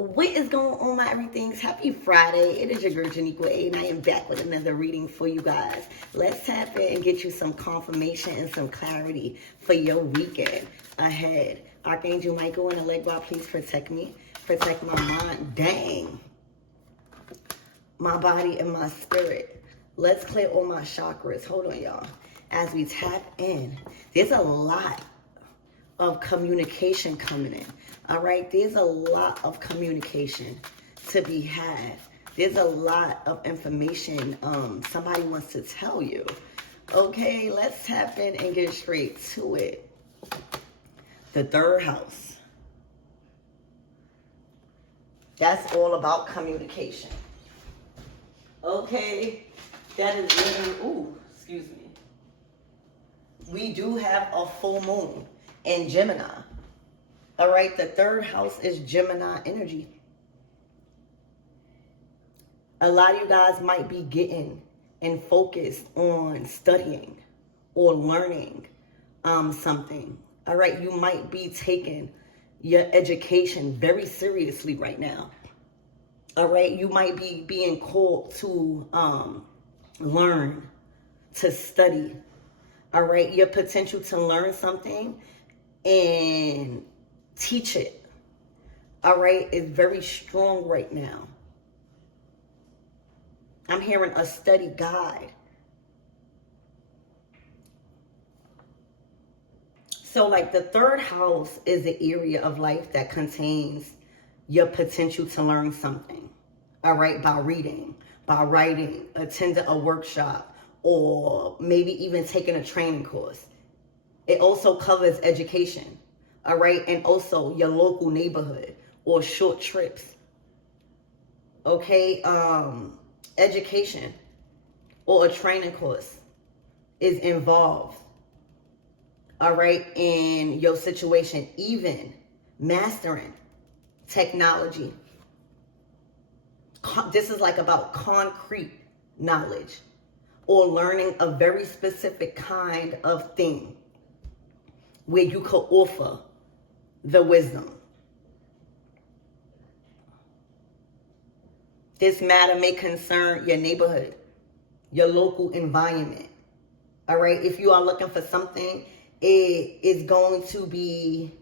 What is going on, my everythings? Happy Friday. It is your girl, Janiqua A, and I am back with another reading for you guys. Let's tap in and get you some confirmation and some clarity for your weekend ahead. Archangel Michael and Allegra, please protect me. Protect my mind. Dang. My body and my spirit. Let's clear all my chakras. Hold on, y'all. As we tap in, there's a lot of communication coming in. All right, there's a lot of communication to be had. There's a lot of information somebody wants to tell you. Okay, let's tap in and get straight to it. The third house. That's all about communication. Okay, that is really, ooh, excuse me. We do have a full moon in Gemini. All right, the third house is Gemini energy. A lot of you guys might be getting and focused on studying or learning something. All right, you might be taking your education very seriously right now. All right, you might be being called to learn, to study. All right, your potential to learn something and teach it, all right, is very strong right now. I'm hearing a study guide. So like the third house is the area of life that contains your potential to learn something, all right, by reading, by writing, attending a workshop, or maybe even taking a training course. It also covers education. All right, and also your local neighborhood or short trips. Okay, education or a training course is involved. All right, in your situation, even mastering technology. This is like about concrete knowledge or learning a very specific kind of thing where you could offer the wisdom. This matter may concern your neighborhood, your local environment. All right, if you are looking for something, it is going to be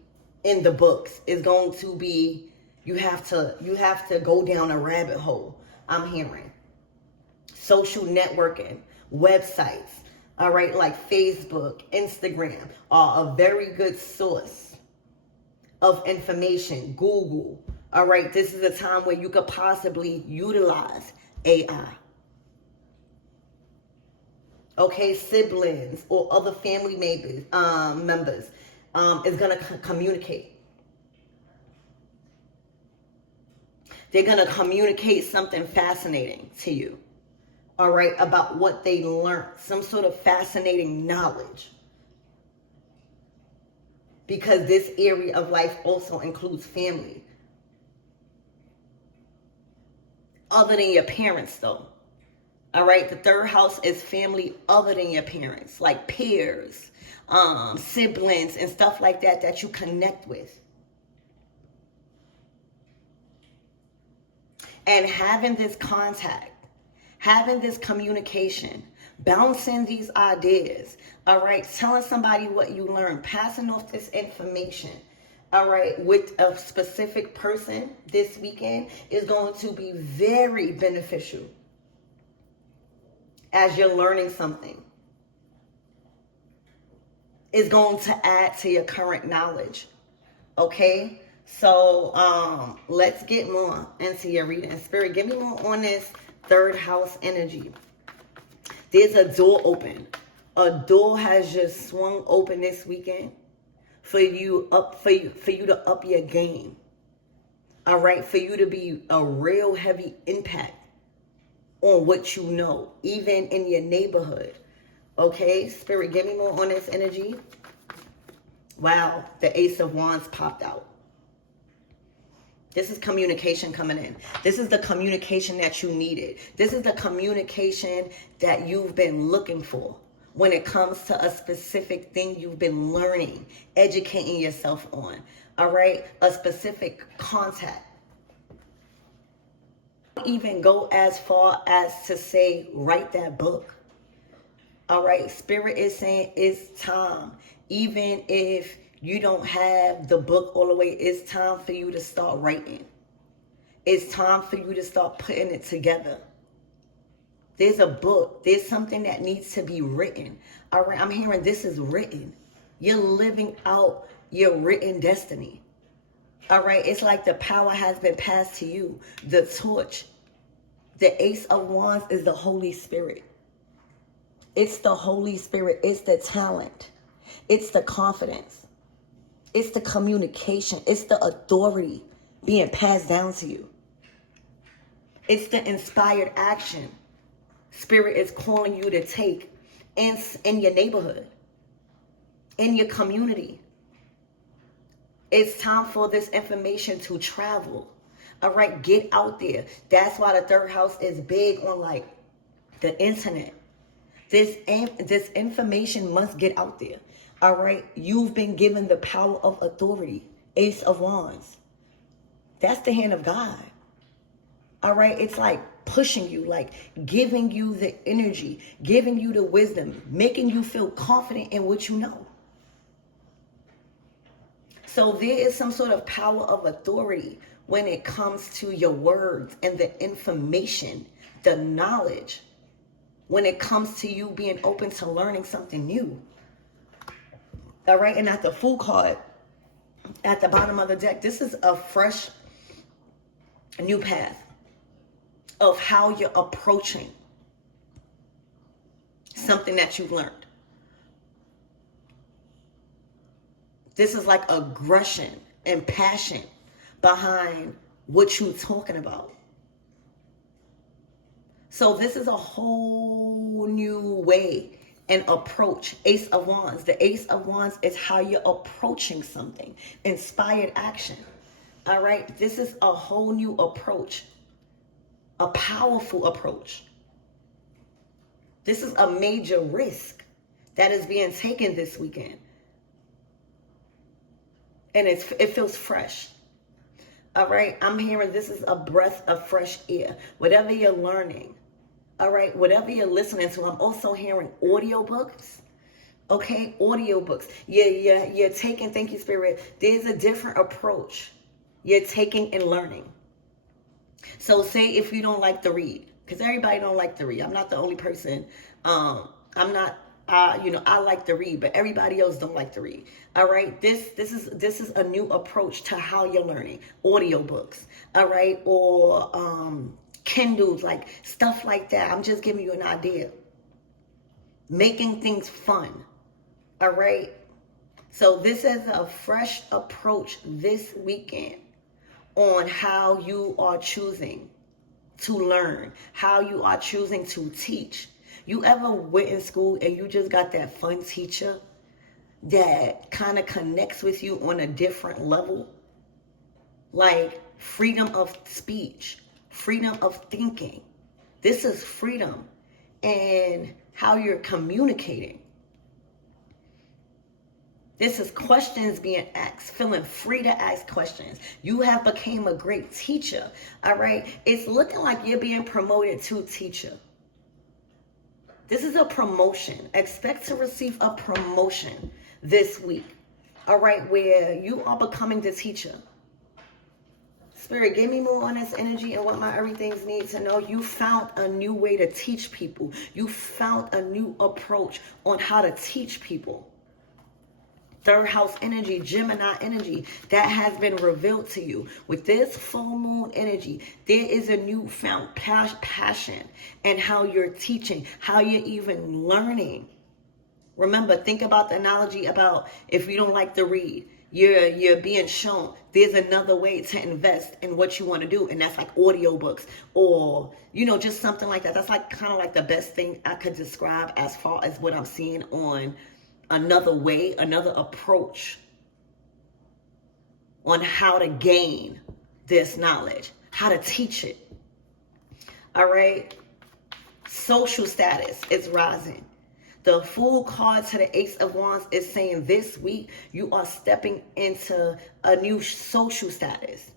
in the books. It's going to be, you have to go down a rabbit hole. I'm hearing social networking, websites. All right, like Facebook, Instagram are a very good source of information. Google. All right, this is a time where you could possibly utilize AI. Okay, siblings or other family members is going to communicate. They're going to communicate something fascinating to you. All right, about what they learned, some sort of fascinating knowledge. Because this area of life also includes family. Other than your parents, though. All right, the third house is family other than your parents, like peers, siblings, and stuff like that that you connect with. And having this contact, having this communication, bouncing these ideas, all right, telling somebody what you learned, passing off this information, all right, with a specific person this weekend is going to be very beneficial as you're learning something. It's going to add to your current knowledge, okay? So let's get more into your reading. Spirit, give me more on this third house energy. There's a door open. A door has just swung open this weekend for you to up your game. All right, for you to be a real heavy impact on what you know, even in your neighborhood. Okay, Spirit, give me more on this energy. Wow, the Ace of Wands popped out. This is communication coming in. This is the communication that you needed. This is the communication that you've been looking for when it comes to a specific thing you've been learning, educating yourself on. All right? A specific contact. Even go as far as to say, write that book. All right, Spirit is saying it's time. Even if you don't have the book all the way, it's time for you to start writing. It's time for you to start putting it together. There's a book. There's something that needs to be written. All right, I'm hearing this is written. You're living out your written destiny. All right, it's like the power has been passed to you. The torch. The Ace of Wands is the Holy Spirit. It's the Holy Spirit. It's the talent. It's the confidence. It's the communication. It's the authority being passed down to you. It's the inspired action Spirit is calling you to take in your neighborhood, in your community. It's time for this information to travel. All right, get out there. That's why the third house is big on like the internet. This information must get out there. All right, you've been given the power of authority. Ace of Wands. That's the hand of God. All right, it's like pushing you, like giving you the energy, giving you the wisdom, making you feel confident in what you know. So there is some sort of power of authority when it comes to your words and the information, the knowledge, when it comes to you being open to learning something new. All right, and at the Fool card, at the bottom of the deck, this is a fresh new path of how you're approaching something that you've learned. This is like aggression and passion behind what you're talking about. So this is a whole new way and approach. Ace of Wands. The Ace of Wands is how you're approaching something. Inspired action. All right. This is a whole new approach. A powerful approach. This is a major risk that is being taken this weekend. And it feels fresh. All right. I'm hearing this is a breath of fresh air. Whatever you're learning. All right. Whatever you're listening to. I'm also hearing audiobooks. Okay. Audiobooks. You're taking, thank you, Spirit. There's a different approach you're taking and learning. So say if you don't like to read, because everybody don't like to read. I'm not the only person. I like to read, but everybody else don't like to read. All right. This is a new approach to how you're learning. Audiobooks. All right. Or Kindles, like stuff like that. I'm just giving you an idea. Making things fun. All right. So this is a fresh approach this weekend on how you are choosing to learn, how you are choosing to teach. You ever went in school and you just got that fun teacher that kind of connects with you on a different level? Like freedom of speech, freedom of thinking. This is freedom and how you're communicating. This is questions being asked, feeling free to ask questions. You have become a great teacher, all right? It's looking like you're being promoted to teacher. This is a promotion. Expect to receive a promotion this week, all right, where you are becoming the teacher. Spirit, give me more on this energy and what my everything's need to know. You found a new way to teach people. You found a new approach on how to teach people. Third house energy, Gemini energy, that has been revealed to you. With this full moon energy, there is a newfound passion in how you're teaching, how you're even learning. Remember, think about the analogy about if you don't like to read, you're being shown there's another way to invest in what you want to do, and that's like audiobooks or just something like that. That's like kind of like the best thing I could describe as far as what I'm seeing on another way, another approach on how to gain this knowledge, how to teach it. All right. Social status is rising. The Fool card to the Ace of Wands is saying this week you are stepping into a new social status.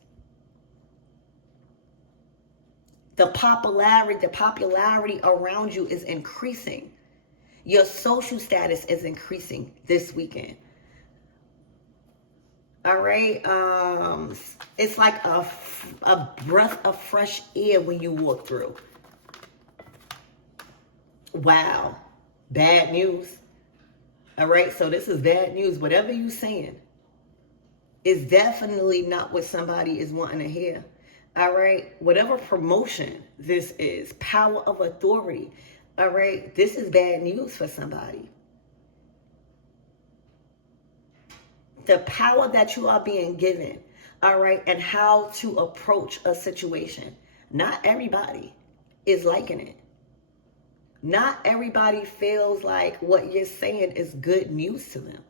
The popularity around you is increasing. Your social status is increasing this weekend. All right. It's like a breath of fresh air when you walk through. Wow. Bad news. All right. So this is bad news. Whatever you're saying is definitely not what somebody is wanting to hear. All right. Whatever promotion this is, power of authority. All right. This is bad news for somebody. The power that you are being given, all right, and how to approach a situation. Not everybody is liking it. Not everybody feels like what you're saying is good news to them.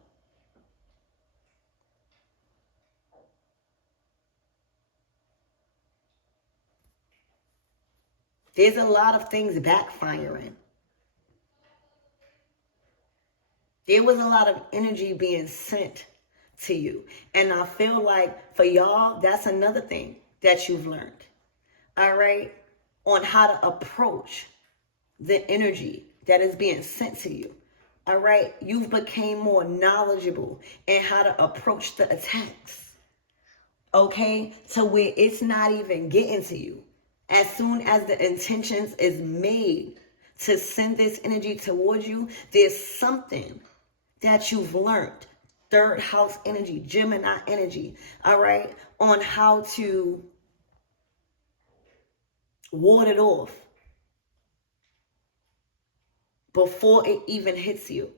There's a lot of things backfiring. There was a lot of energy being sent to you. And I feel like for y'all, that's another thing that you've learned. All right? On how to approach the energy that is being sent to you. All right? You've become more knowledgeable in how to approach the attacks. Okay? To where it's not even getting to you. As soon as the intentions is made to send this energy towards you, there's something that you've learned. Third house energy, Gemini energy, all right, on how to ward it off before it even hits you.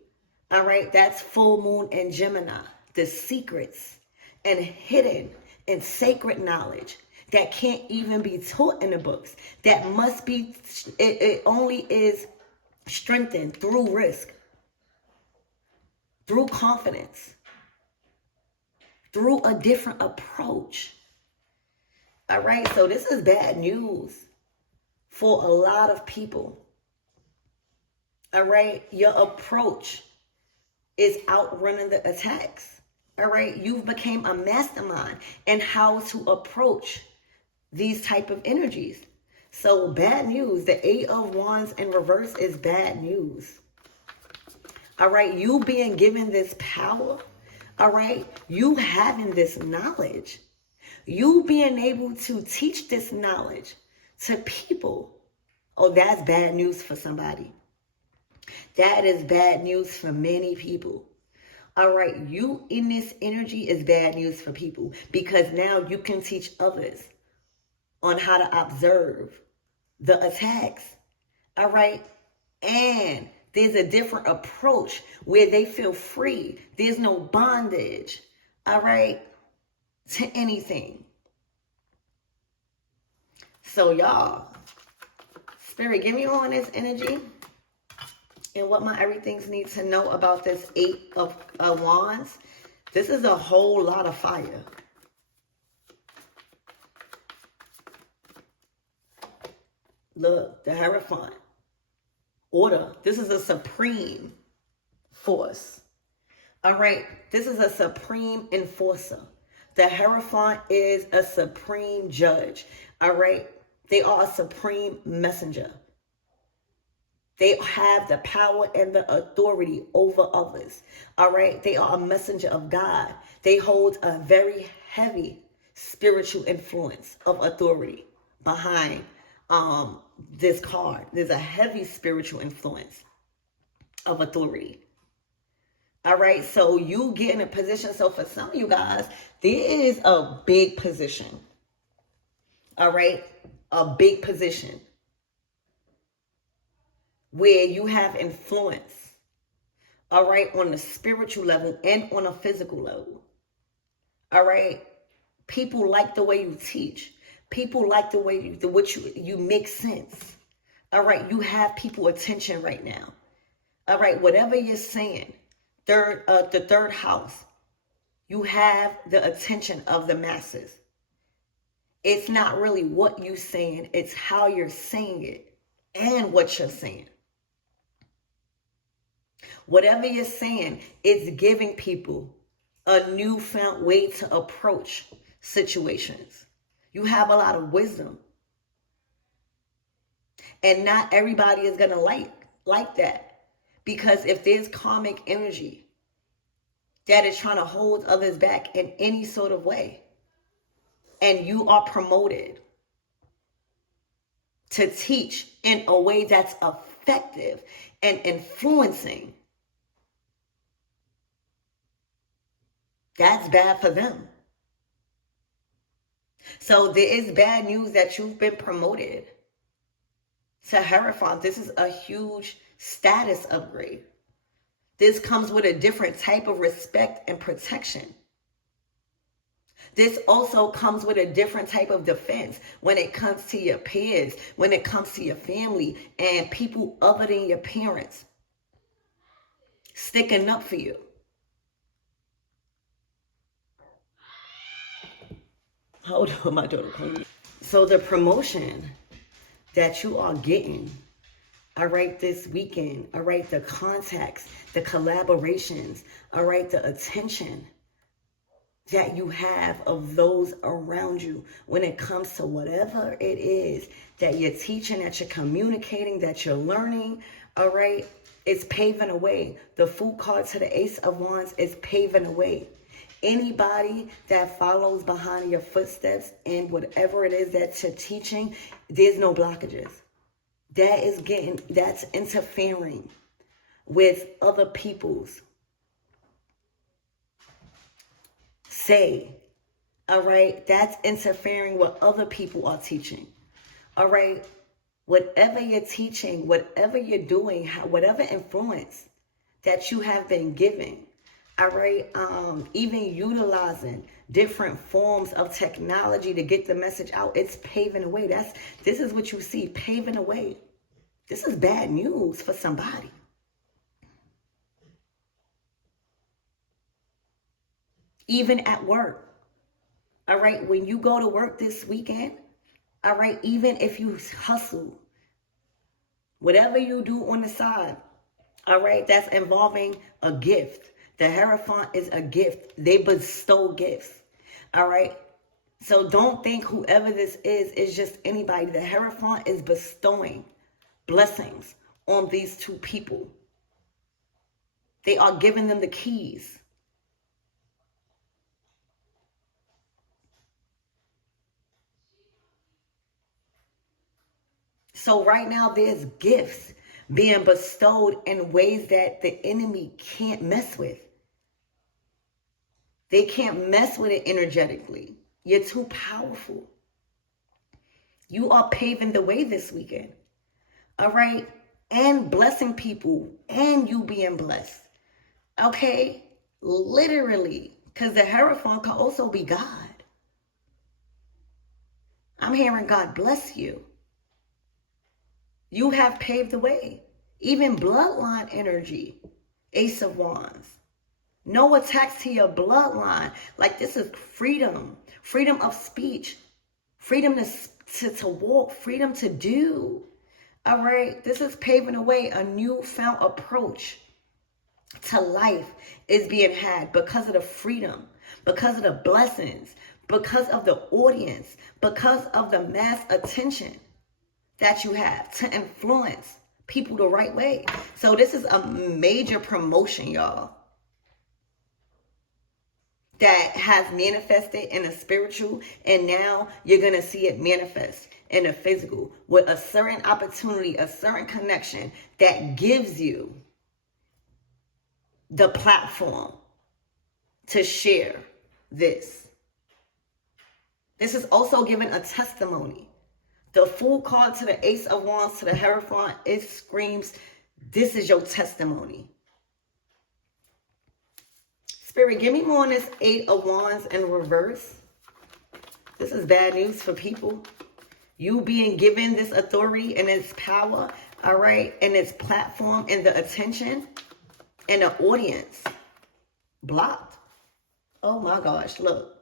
All right, that's full moon and Gemini, the secrets and hidden and sacred knowledge that can't even be taught in the books. That must be, it only is strengthened through risk, through confidence, through a different approach. All right, so this is bad news for a lot of people. All right, your approach is outrunning the attacks. All right, you've become a mastermind in how to approach these type of energies. So bad news, the Eight of Wands in reverse is bad news. All right, you being given this power. All right, you having this knowledge, you being able to teach this knowledge to people. Oh, that's bad news for somebody. That is bad news for many people. All right, you in this energy is bad news for people because now you can teach others on how to observe the attacks. All right, and there's a different approach where they feel free. There's no bondage, all right, to anything. So y'all, Spirit, give me on this energy and what my everythings need to know about this Eight of Wands. This is a whole lot of fire. Look, the Hierophant. Order. This is a supreme force. All right. This is a supreme enforcer. The Hierophant is a supreme judge. All right. They are a supreme messenger. They have the power and the authority over others. All right. They are a messenger of God. They hold a very heavy spiritual influence of authority behind this card. There's a heavy spiritual influence of authority. All right, so you get in a position. So for some of you guys, there is a big position. All right, a big position where you have influence. All right, on the spiritual level and on a physical level. All right, people like the way you teach. People like the way you make sense. All right, you have people attention right now. All right, whatever you're saying, the third house, you have the attention of the masses. It's not really what you're saying, it's how you're saying it and what you're saying. Whatever you're saying, it's giving people a newfound way to approach situations. You have a lot of wisdom. And not everybody is going to like that. Because if there's karmic energy that is trying to hold others back in any sort of way, and you are promoted to teach in a way that's effective and influencing, that's bad for them. So there is bad news that you've been promoted to Hierophant. This is a huge status upgrade. This comes with a different type of respect and protection. This also comes with a different type of defense when it comes to your peers, when it comes to your family and people other than your parents sticking up for you. Hold on, my daughter called me. So the promotion that you are getting, all right, this weekend, all right, the contacts, the collaborations, all right, the attention that you have of those around you when it comes to whatever it is that you're teaching, that you're communicating, that you're learning, all right, it's paving a way. The Fool card to the Ace of Wands is paving a way. Anybody that follows behind your footsteps and whatever it is that you're teaching, there's no blockages. That's interfering with other people's say. All right, that's interfering with other people are teaching. All right, whatever you're teaching, whatever you're doing, whatever influence that you have been giving, all right, even utilizing different forms of technology to get the message out, it's paving the way. This is what you see, paving the way. This is bad news for somebody. Even at work, all right, when you go to work this weekend, all right, even if you hustle, whatever you do on the side, all right, that's involving a gift. The Hierophant is a gift. They bestow gifts, all right? So don't think whoever this is just anybody. The Hierophant is bestowing blessings on these two people. They are giving them the keys. So right now there's gifts being bestowed in ways that the enemy can't mess with. They can't mess with it energetically. You're too powerful. You are paving the way this weekend. All right? And blessing people and you being blessed. Okay? Literally. Because the Hierophant can also be God. I'm hearing God bless you. You have paved the way. Even bloodline energy. Ace of Wands. No attacks to your bloodline. Like this is freedom. Freedom of speech. Freedom to walk. Freedom to do. All right. This is paving the way. A newfound approach to life is being had because of the freedom. Because of the blessings. Because of the audience. Because of the mass attention that you have to influence people the right way. So this is a major promotion, y'all, that has manifested in a spiritual, and now you're going to see it manifest in a physical with a certain opportunity, a certain connection that gives you the platform to share this. This is also giving a testimony. The Fool card to the Ace of Wands to the Hierophant, it screams, this is your testimony. Spirit, give me more on this 8 of Wands in reverse. This is bad news for people. You being given this authority and its power, all right, and its platform and the attention and the audience blocked. Oh my gosh, look.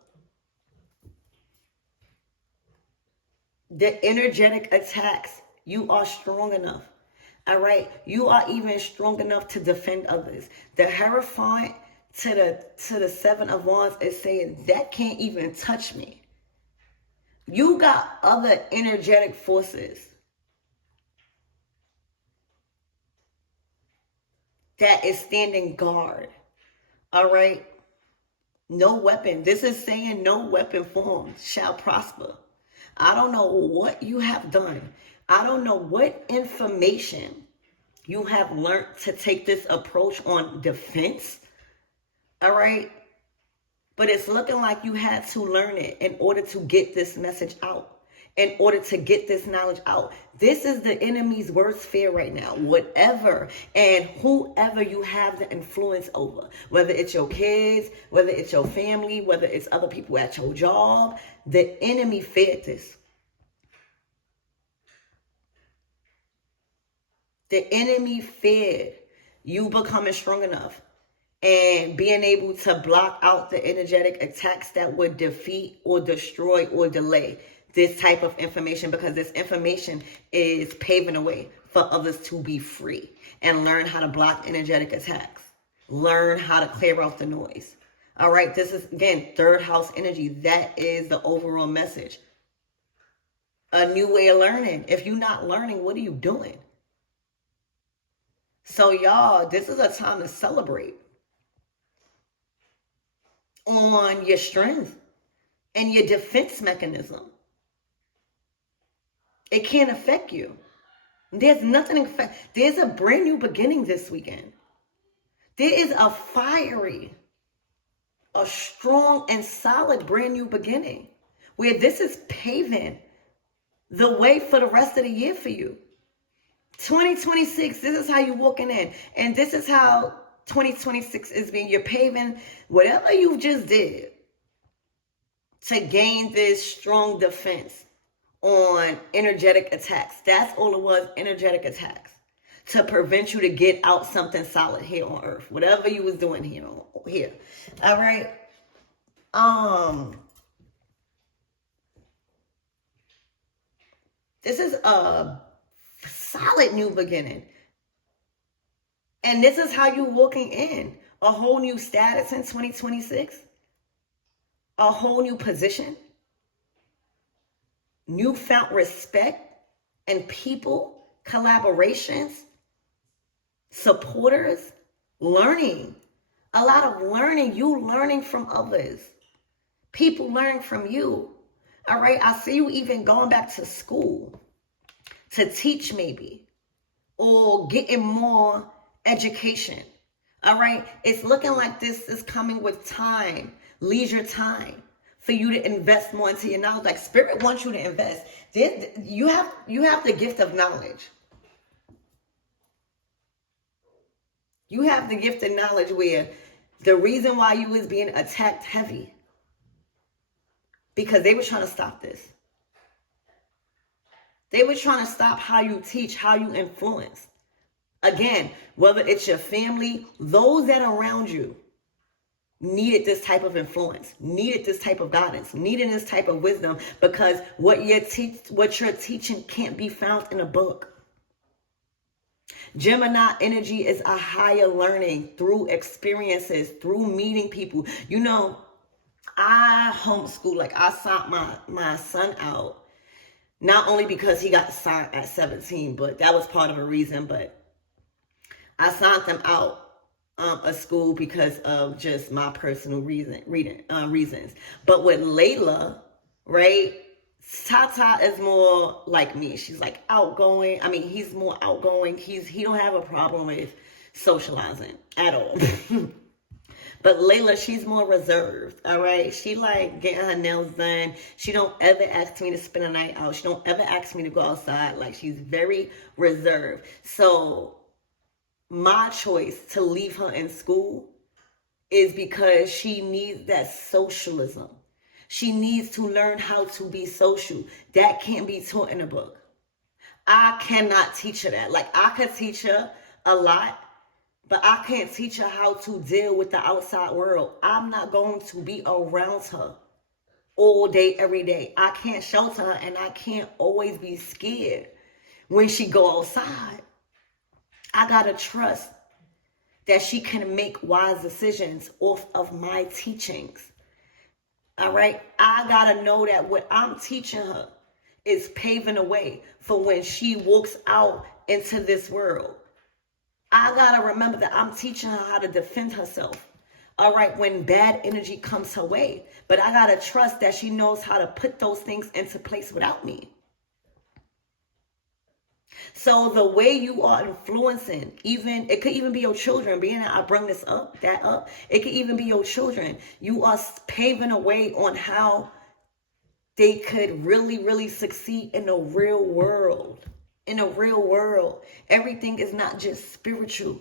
The energetic attacks, you are strong enough. All right, you are even strong enough to defend others. The Hierophant to the 7 of Wands is saying that can't even touch me. You got other energetic forces that is standing guard. All right? No weapon. This is saying no weapon formed shall prosper. I don't know what you have done. I don't know what information you have learned to take this approach on defense. All right? But it's looking like you had to learn it in order to get this message out, in order to get this knowledge out. This is the enemy's worst fear right now. Whatever and whoever you have the influence over, whether it's your kids, whether it's your family, whether it's other people at your job, the enemy feared this. The enemy feared you becoming strong enough and being able to block out the energetic attacks that would defeat or destroy or delay this type of information, because this information is paving the way for others to be free and learn how to block energetic attacks, learn how to clear out the noise. All right, this is, again, third house energy. That is the overall message. A new way of learning. If you're not learning, what are you doing? So y'all, this is a time to celebrate on your strength and your defense mechanism. It can't affect you. There's nothing. There's a brand new beginning this weekend. There is a fiery, a strong and solid brand new beginning where this is paving the way for the rest of the year for you. 2026, this is how you're walking in. And this is how 2026 is being. You're paving whatever you just did to gain this strong defense on energetic attacks. That's all it was, energetic attacks. To prevent you to get out something solid here on earth. Whatever you was doing here. All right. This is a solid new beginning. And this is how you're walking in. A whole new status in 2026. A whole new position. Newfound respect and people, collaborations, supporters, learning. A lot of learning. You learning from others. People learning from you. All right. I see you even going back to school to teach maybe, or getting more education. All right. It's looking like this is coming with time, leisure time, for you to invest more into your knowledge. Like Spirit wants you to invest. You have the gift of knowledge. You have the gift of knowledge where the reason why you was being attacked heavy, because they were trying to stop this. They were trying to stop how you teach, how you influence. Again, whether it's your family, those that are around you needed this type of influence, needed this type of guidance, needed this type of wisdom, because what you're teaching can't be found in a book. Gemini energy is a higher learning through experiences, through meeting people. You know, I homeschool, like I sent my son out, not only because he got signed at 17, but that was part of a reason, but I signed them out of school because of just my personal reasons. But with Layla, right, Tata is more like me. She's like outgoing. I mean, he's more outgoing. He don't have a problem with socializing at all. But Layla, she's more reserved, all right? She like getting her nails done. She don't ever ask me to spend a night out. She don't ever ask me to go outside. Like, she's very reserved. So my choice to leave her in school is because she needs that socialism. She needs to learn how to be social. That can't be taught in a book. I cannot teach her that. Like, I could teach her a lot, but I can't teach her how to deal with the outside world. I'm not going to be around her all day, every day. I can't shelter her, and I can't always be scared when she go outside. I got to trust that she can make wise decisions off of my teachings. All right? I got to know that what I'm teaching her is paving the way for when she walks out into this world. I gotta remember that I'm teaching her how to defend herself. All right, when bad energy comes her way. But I gotta trust that she knows how to put those things into place without me. So the way you are influencing, even it could even be your children. Being that I bring this up, that up, it could even be your children. You are paving a way on how they could really, really succeed in the real world. In the real world, everything is not just spiritual.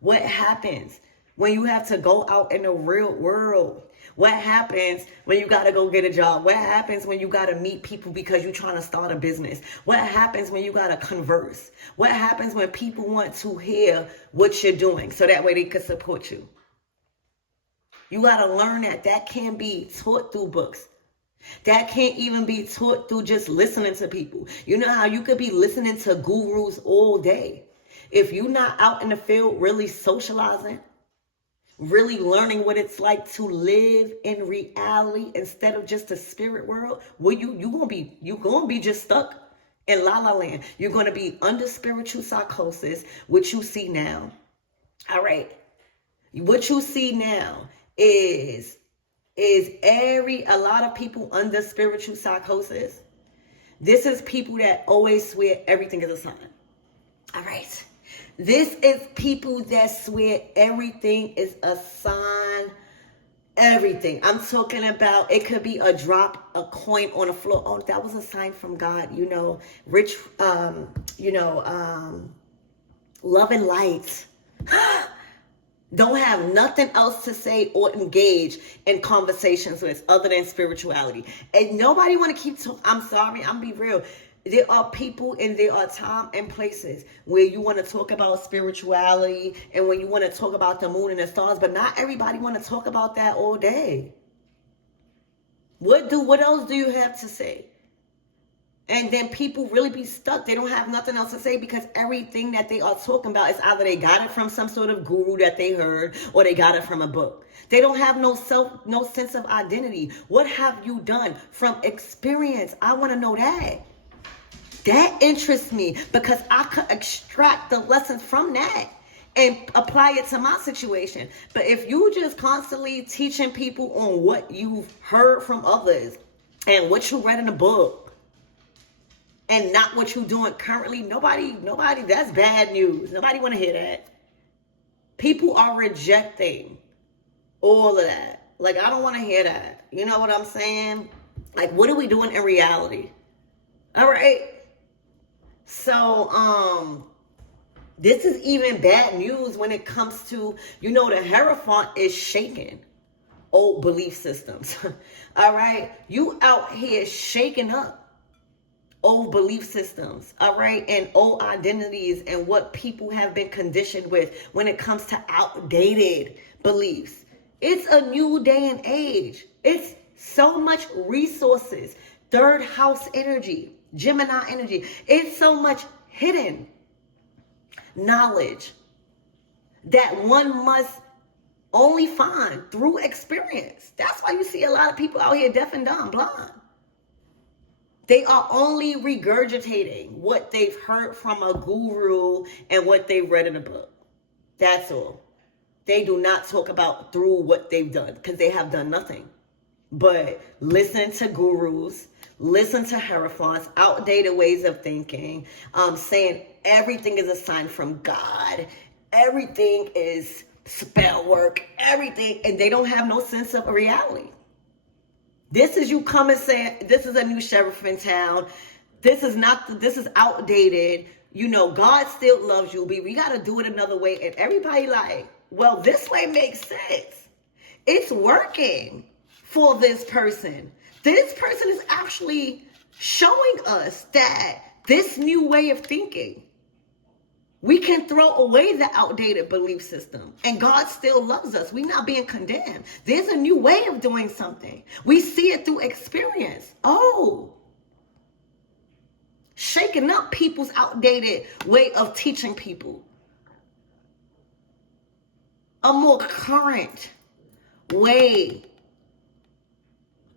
What happens when you have to go out in the real world? What happens when you got to go get a job? What happens when you got to meet people because you're trying to start a business? What happens when you got to converse? What happens when people want to hear what you're doing so that way they can support you? You got to learn that can't be taught through books. That can't even be taught through just listening to people. You know how you could be listening to gurus all day. If you're not out in the field really socializing, really learning what it's like to live in reality instead of just the spirit world, well, you're gonna be just stuck in la la land. You're gonna be under spiritual psychosis, which you see now. All right. What you see now is a lot of people under spiritual psychosis. This is people that always swear everything is a sign. All right. This is people that swear everything is a sign. Everything. I'm talking about, it could be a drop, a coin on the floor. Oh, that was a sign from God. You know, rich, love and light. Don't have nothing else to say or engage in conversations with other than spirituality. And nobody want to keep talking. I'm sorry, I'm be real. There are people and there are time and places where you want to talk about spirituality and when you want to talk about the moon and the stars, but not everybody want to talk about that all day. What else do you have to say? And then people really be stuck. They don't have nothing else to say because everything that they are talking about is either they got it from some sort of guru that they heard or they got it from a book. They don't have no sense of identity. What have you done from experience? I want to know that. That interests me because I could extract the lessons from that and apply it to my situation. But if you just constantly teaching people on what you've heard from others and what you read in a book, and not what you're doing currently, nobody, that's bad news. Nobody want to hear that. People are rejecting all of that. Like, I don't want to hear that. You know what I'm saying? Like, what are we doing in reality? All right. So, this is even bad news when it comes to, the Hierophant is shaking old belief systems. All right. You out here shaking up old belief systems, all right, and old identities and what people have been conditioned with when it comes to outdated beliefs. It's a new day and age. It's so much resources, third house energy, Gemini energy. It's so much hidden knowledge that one must only find through experience. That's why you see a lot of people out here deaf and dumb, blind. They are only regurgitating what they've heard from a guru and what they've read in a book. That's all. They do not talk about through what they've done because they have done nothing but listen to gurus, listen to hierophants, outdated ways of thinking, saying everything is a sign from God. Everything is spell work, everything. And they don't have no sense of reality. This is you coming saying, this is a new sheriff in town. This is outdated. God still loves you, but we got to do it another way. And everybody like, well, this way makes sense. It's working for this person. This person is actually showing us that this new way of thinking, we can throw away the outdated belief system and God still loves us. We're not being condemned. There's a new way of doing something. We see it through experience. Oh, shaking up people's outdated way of teaching people. A more current way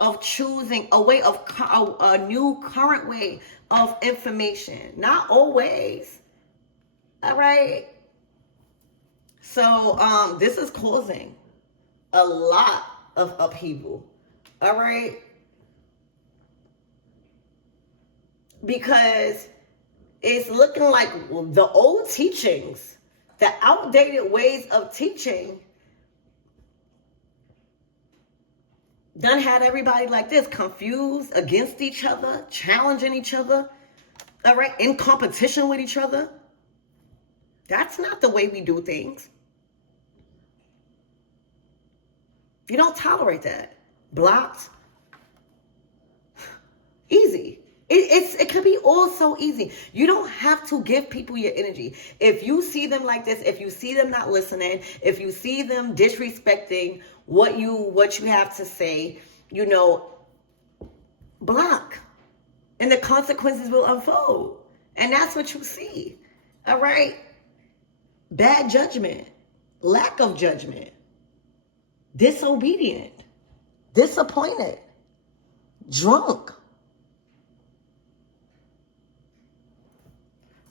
of choosing, a new current way of information. Not always. All right. So this is causing a lot of upheaval. All right. Because it's looking like the old teachings, the outdated ways of teaching, done had everybody like this, confused, against each other, challenging each other, all right, in competition with each other. That's not the way we do things. You don't tolerate that. Blocked. Easy. It could be all so easy. You don't have to give people your energy. If you see them like this, if you see them not listening, if you see them disrespecting what you have to say, block. And the consequences will unfold. And that's what you see. All right? Bad judgment, lack of judgment, disobedient, disappointed, drunk.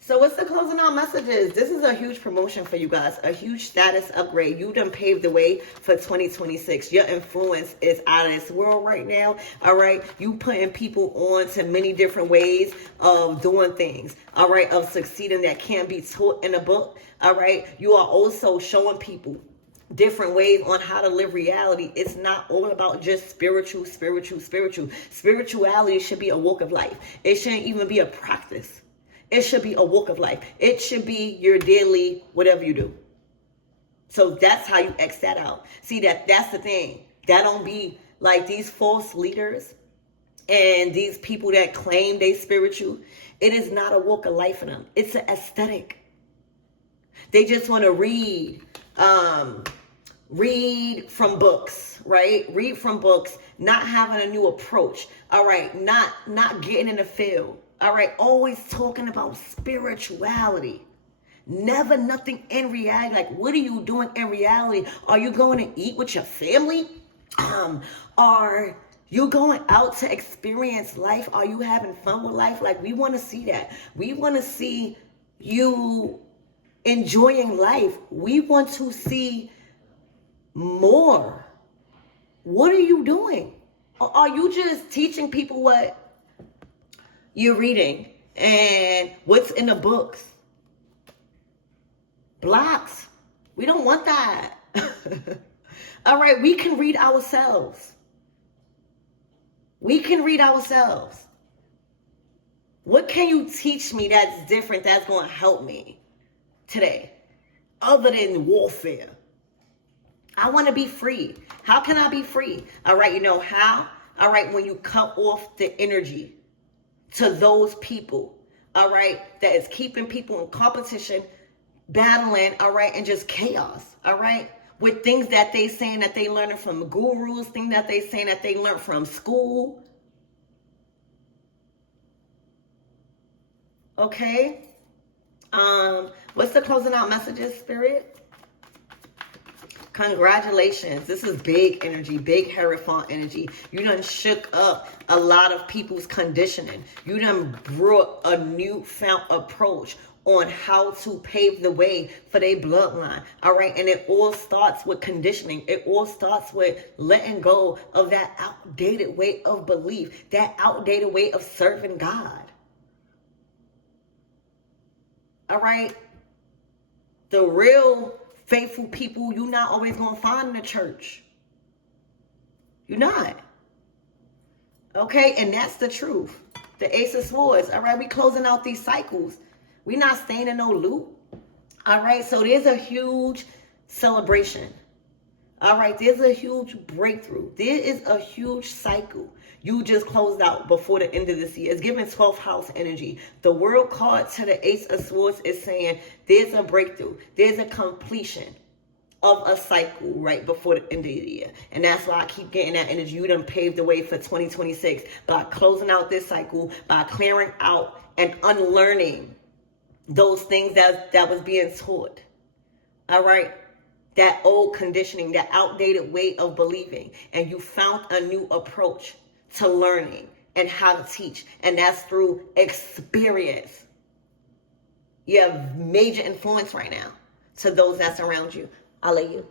So what's the closing out messages? This is a huge promotion for you guys, a huge status upgrade. You done paved the way for 2026. Your influence is out of this world right now. All right. You putting people on to many different ways of doing things. All right. Of succeeding that can't be taught in a book. All right. You are also showing people different ways on how to live reality. It's not all about just spiritual. Spirituality should be a walk of life. It shouldn't even be a practice. It should be a walk of life. It should be your daily whatever you do. So that's how you X that out. See, that's the thing. That don't be like these false leaders and these people that claim they spiritual. It is not a walk of life for them. It's an aesthetic. They just want to read from books, right? Read from books, not having a new approach. All right, not getting in the field. All right, always talking about spirituality. Never nothing in reality. Like, what are you doing in reality? Are you going to eat with your family? Are you going out to experience life? Are you having fun with life? Like, we want to see that. We want to see you enjoying life. We want to see more. What are you doing? Are you just teaching people what you're reading and what's in the books? Blocks. We don't want that. All right, we can read ourselves. We can read ourselves. What can you teach me that's different, that's going to help me today, other than warfare? I want to be free. How can I be free? All right, you know how? All right, when you cut off the energy to those people, all right, that is keeping people in competition, battling, all right, and just chaos, all right, with things that they saying that they learning from gurus, things that they saying that they learned from school. Okay. What's the closing out messages, Spirit? Congratulations. This is big energy, big Hierophant energy. You done shook up a lot of people's conditioning. You done brought a newfound approach on how to pave the way for their bloodline. All right. And it all starts with conditioning. It all starts with letting go of that outdated way of belief, that outdated way of serving God. All right. The real faithful people you're not always going to find in the church. You're not. Okay, and that's the truth. The Ace of Swords. All right, we closing out these cycles. We're not staying in no loop. All right, so there's a huge celebration. All right, there's a huge breakthrough. There is a huge cycle you just closed out before the end of this year. It's giving 12th house energy. The world card to the Ace of Swords is saying there's a breakthrough. There's a completion of a cycle right before the end of the year. And that's why I keep getting that energy. You done paved the way for 2026 by closing out this cycle, by clearing out and unlearning those things that was being taught. All right. That old conditioning, that outdated way of believing. And you found a new approach to learning and how to teach. And that's through experience. You have major influence right now. to those that surround you. I love you.